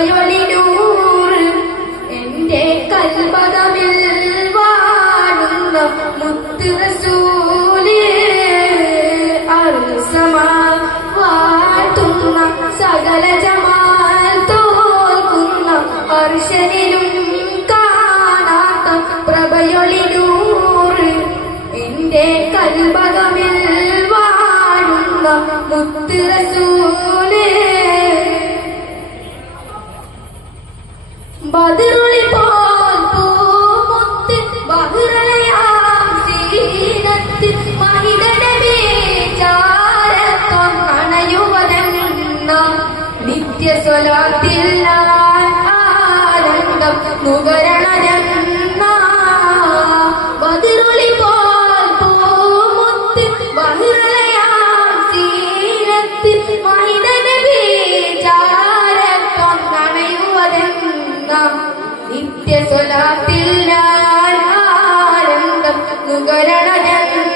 പ്രഭയൊളിനൂറ് എന്റെ കൽപകമിൽ വാഴുന്ന മുത്ത് റസൂൽ അറുസമാ വാഴ്ത്തുന്ന സകല ജമാൽ തോൽക്കുന്ന അർശനിലും കാണാത്ത പ്രഭയൊളിനൂറ് എന്റെ കൽപകമിൽ വാഴുന്ന മുത്ത് ആനന്ദം നുകരണജന്ന ബദറുളി പോൽ പൂമുത്ത് ബഹുറയാം സീനത്ത് മഹിതനബി നിത്യസ്വലാത്തിൽ നുകരണ ഞങ്ങൾ